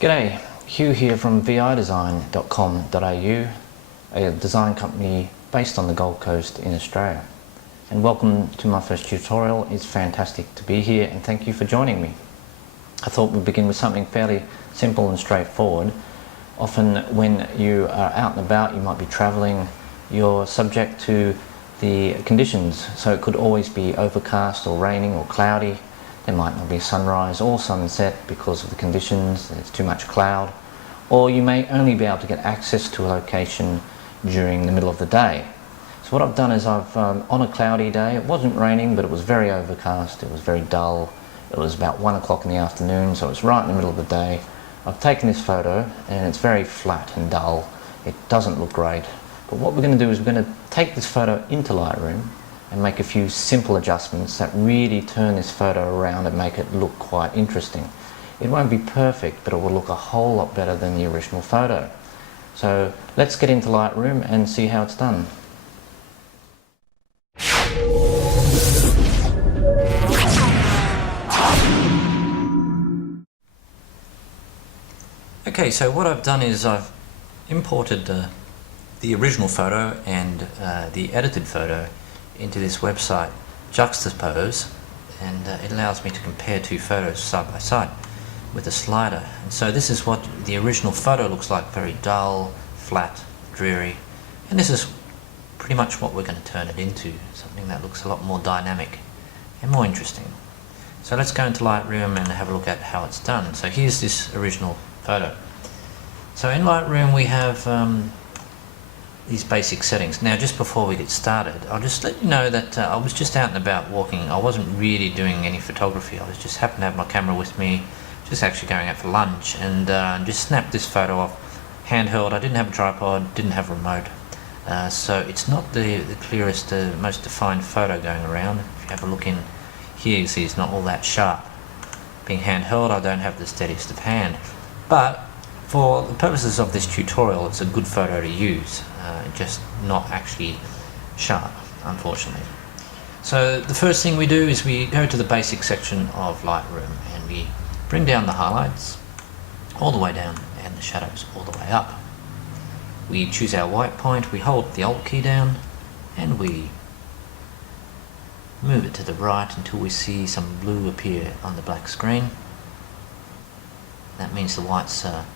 G'day, Hugh here from videsign.com.au, a design company based on the Gold Coast in Australia. And welcome to my first tutorial. It's fantastic to be here and thank you for joining me. I thought we'd begin with something fairly simple and straightforward. Often when you are out and about, you might be travelling, you're subject to the conditions. So it could always be overcast or raining or cloudy. There might not be sunrise or sunset because of the conditions, there's too much cloud. Or you may only be able to get access to a location during the middle of the day. So what I've done is on a cloudy day, it wasn't raining but it was very overcast, it was very dull. It was about 1 o'clock in the afternoon, so it's right in the middle of the day. I've taken this photo and it's very flat and dull. It doesn't look great. But what we're going to do is we're going to take this photo into Lightroom and make a few simple adjustments that really turn this photo around and make it look quite interesting. It won't be perfect, but it will look a whole lot better than the original photo. So let's get into Lightroom and see how it's done. Okay, so what I've done is I've imported the original photo and the edited photo into this website Juxtapose, and it allows me to compare two photos side by side with a slider. And so this is what the original photo looks like, very dull, flat, dreary, and this is pretty much what we're going to turn it into, something that looks a lot more dynamic and more interesting. So let's go into Lightroom and have a look at how it's done. So here's this original photo. So in Lightroom we have these basic settings. Now just before we get started, I'll just let you know that I was just out and about walking. I wasn't really doing any photography. I was just happened to have my camera with me, just actually going out for lunch, and just snapped this photo off handheld. I didn't have a tripod, didn't have a remote, so it's not the clearest, most defined photo going around. If you have a look in here, you see it's not all that sharp. Being handheld, I don't have the steadiest of hand, but for the purposes of this tutorial, it's a good photo to use, just not actually sharp, unfortunately. So the first thing we do is we go to the basic section of Lightroom and we bring down the highlights all the way down and the shadows all the way up. We choose our white point, we hold the Alt key down and we move it to the right until we see some blue appear on the black screen. That means the whites are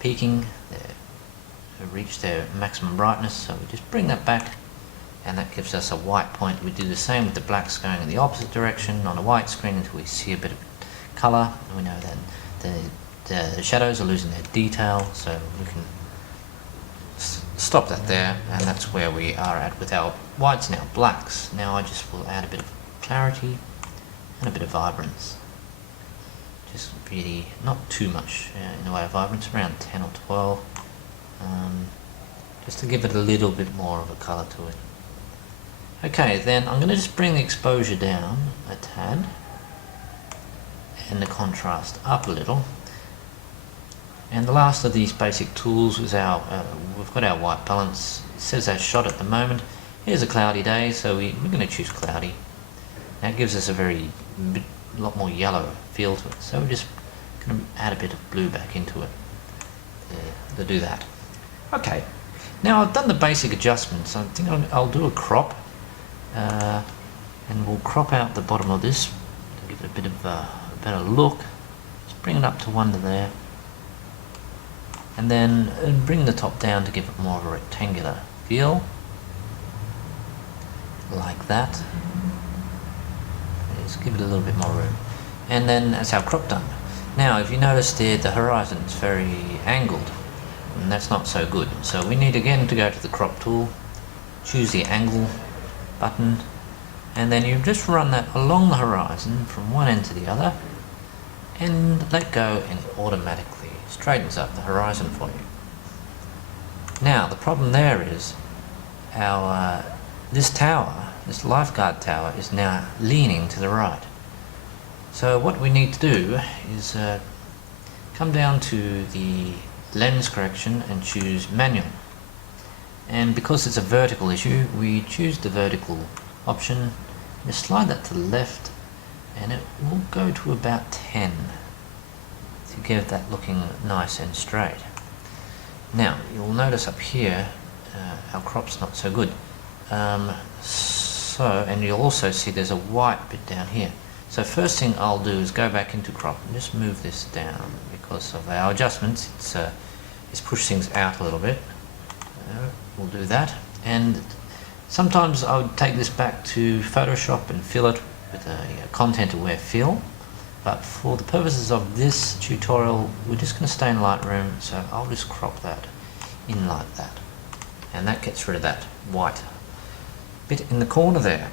peaking, they've reached their maximum brightness, so we just bring that back and that gives us a white point. We do the same with the blacks going in the opposite direction on a white screen until we see a bit of colour. We know that the shadows are losing their detail, so we can stop that there, and that's where we are at with our whites and our blacks. Now I just will add a bit of clarity and a bit of vibrance. Just really not too much in the way of vibrance, around 10 or 12, just to give it a little bit more of a colour to it. Okay, then I'm going to just bring the exposure down a tad and the contrast up a little. And the last of these basic tools is our, we've got our white balance. It says as shot at the moment. Here's a cloudy day, so we're going to choose cloudy. That gives us a lot more yellow feel to it, so we're just going to add a bit of blue back into it to do that. Okay, now I've done the basic adjustments. I think I'll do a crop, and we'll crop out the bottom of this to give it a bit of a better look. Just bring it up to under there, and then bring the top down to give it more of a rectangular feel, like that. Just give it a little bit more room, and then that's our crop done. Now if you notice there, the horizon is very angled, and that's not so good, so we need again to go to the crop tool, choose the angle button, and then you just run that along the horizon from one end to the other and let go, and automatically straightens up the horizon for you. Now the problem there is our this lifeguard tower is now leaning to the right. So what we need to do is come down to the lens correction and choose manual. And because it's a vertical issue, we choose the vertical option, just slide that to the left and it will go to about 10. See to get that looking nice and straight. Now you'll notice up here our crop's not so good. And you'll also see there's a white bit down here. So first thing I'll do is go back into crop and just move this down. Because of our adjustments, it's pushed things out a little bit. We'll do that. And sometimes I would take this back to Photoshop and fill it with a content-aware fill. But for the purposes of this tutorial, we're just going to stay in Lightroom, so I'll just crop that in like that. And that gets rid of that white bit in the corner there.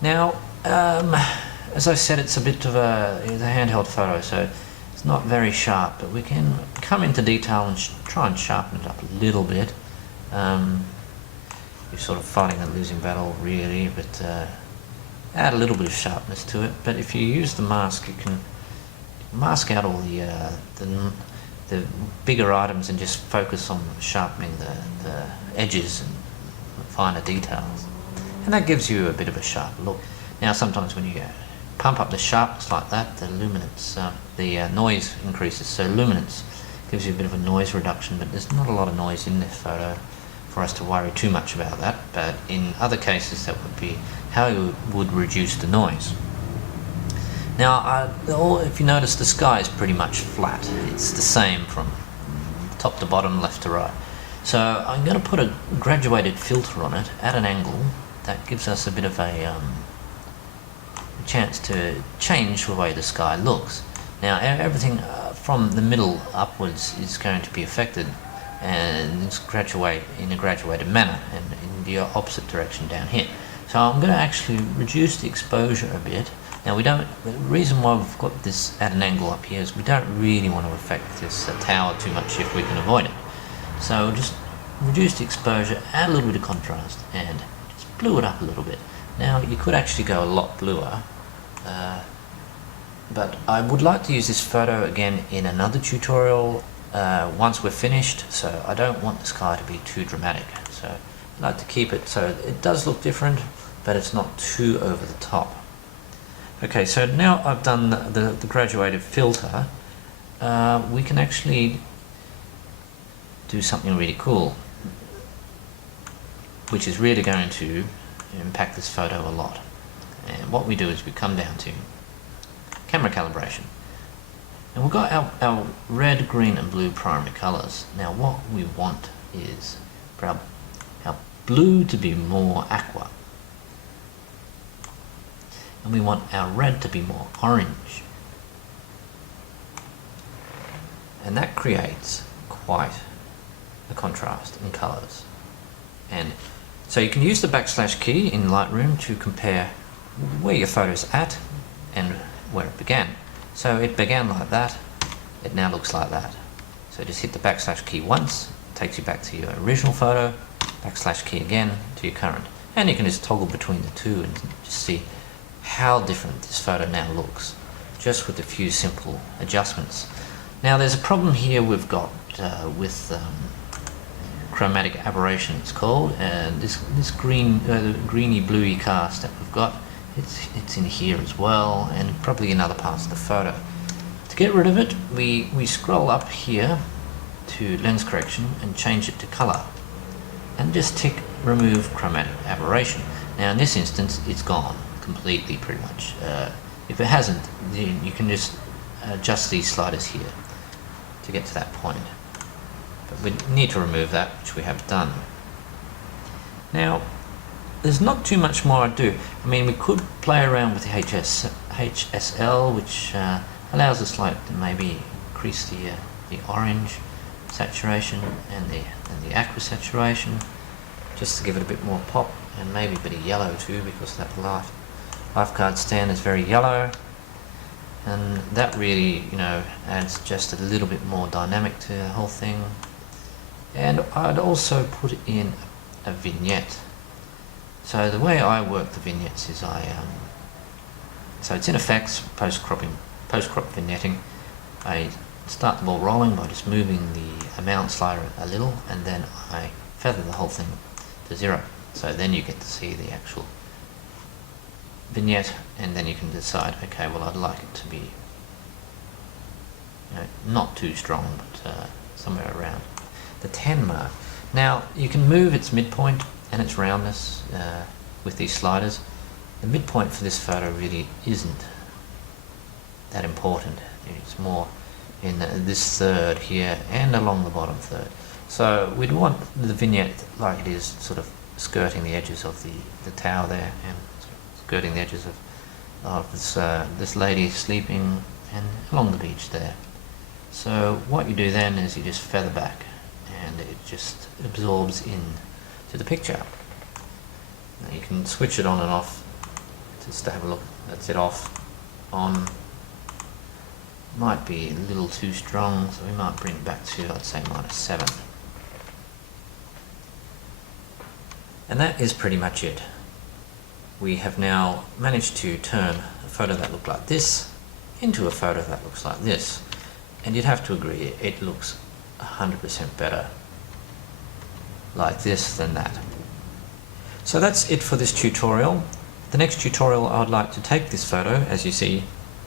Now, as I said, it's a bit of a handheld photo, so it's not very sharp, but we can come into detail and try and sharpen it up a little bit. You're sort of fighting a losing battle really, but add a little bit of sharpness to it. But if you use the mask, you can mask out all the bigger items and just focus on sharpening the edges and finer details, and that gives you a bit of a sharp look. Now sometimes when you pump up the sharpness like that, the luminance, the noise increases, so luminance gives you a bit of a noise reduction, but there's not a lot of noise in this photo for us to worry too much about that. But in other cases, that would be how you would reduce the noise. Now, if you notice, the sky is pretty much flat. It's the same from top to bottom, left to right. So I'm going to put a graduated filter on it at an angle that gives us a bit of a chance to change the way the sky looks. Now everything from the middle upwards is going to be affected, and it's graduate in a graduated manner, and in the opposite direction down here. So I'm going to actually reduce the exposure a bit. Now the reason why we've got this at an angle up here is we don't really want to affect this tower too much if we can avoid it. So just reduce the exposure, add a little bit of contrast, and just blue it up a little bit. Now you could actually go a lot bluer, but I would like to use this photo again in another tutorial once we're finished, so I don't want the sky to be too dramatic. So I like to keep it so it does look different, but it's not too over the top. Okay, so now I've done the graduated filter, we can actually do something really cool, which is really going to impact this photo a lot. And what we do is we come down to camera calibration, and we've got our red, green and blue primary colors. Now what we want is for our blue to be more aqua, and we want our red to be more orange, and that creates quite a contrast in colors. And so you can use the backslash key in Lightroom to compare where your photo's at and where it began. So it began like that, it now looks like that. So just hit the backslash key once, it takes you back to your original photo, backslash key again to your current. And you can just toggle between the two and just see how different this photo now looks, just with a few simple adjustments. Now there's a problem here we've got with chromatic aberration, it's called, and this greeny bluey cast that we've got, it's in here as well, and probably in other parts of the photo. To get rid of it, we scroll up here to lens correction and change it to color, and just tick remove chromatic aberration. Now in this instance it's gone completely pretty much. If it hasn't, then you can just adjust these sliders here to get to that point. But we need to remove that, which we have done. Now, there's not too much more I do. I mean, we could play around with the HSL, which allows us like to maybe increase the orange saturation and the aqua saturation, just to give it a bit more pop, and maybe a bit of yellow too, because that lifeguard stand is very yellow. And that really, adds just a little bit more dynamic to the whole thing. And I'd also put in a vignette. So the way I work the vignettes is so it's in effects, post-crop vignetting. I start the ball rolling by just moving the amount slider a little, and then I feather the whole thing to 0. So then you get to see the actual vignette, and then you can decide, okay, well I'd like it to be not too strong, but somewhere around the 10 mark. Now you can move its midpoint and its roundness with these sliders. The midpoint for this photo really isn't that important. It's more in this third here and along the bottom third. So we'd want the vignette like it is, sort of skirting the edges of the tower there, and skirting the edges of this lady sleeping and along the beach there. So what you do then is you just feather back and it just absorbs in to the picture. Now you can switch it on and off just to have a look. That's it off, on. Might be a little too strong, so we might bring it back to, I'd say, -7. And that is pretty much it. We have now managed to turn a photo that looked like this into a photo that looks like this. And you'd have to agree, it looks 100% better like this than that. So that's it for this tutorial. The next tutorial, I would like to take this photo, as you see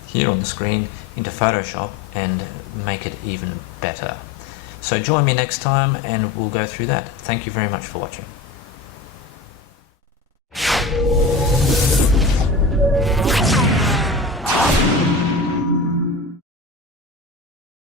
here on the screen, into Photoshop and make it even better. So join me next time and we'll go through that. Thank you very much for watching.